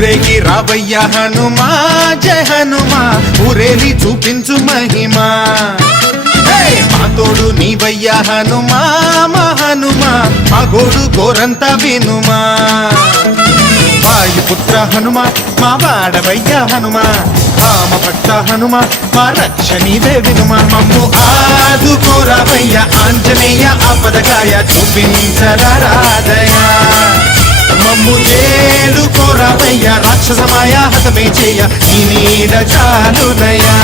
ఊరేగి రావయ్య హనుమా జయ హనుమా ఊరేలి చూపించు మహిమా మా తోడు నీవయ్య హనుమా మా హనుమా మా గోడు గోరంత వినుమా వాయుపుత్ర హనుమా మా వాడవయ్య హనుమా రామ భక్త హనుమా మా రక్షణీవే వినుమా మమ్ము ఆదుకోరావయ్య ఆంజనేయ ఆపదకాయ చూపించరాదయా మమ్ము చేలుకోరావయ్య రాక్షసమాయ హతమే చేయ నీ నీడ చాలునయా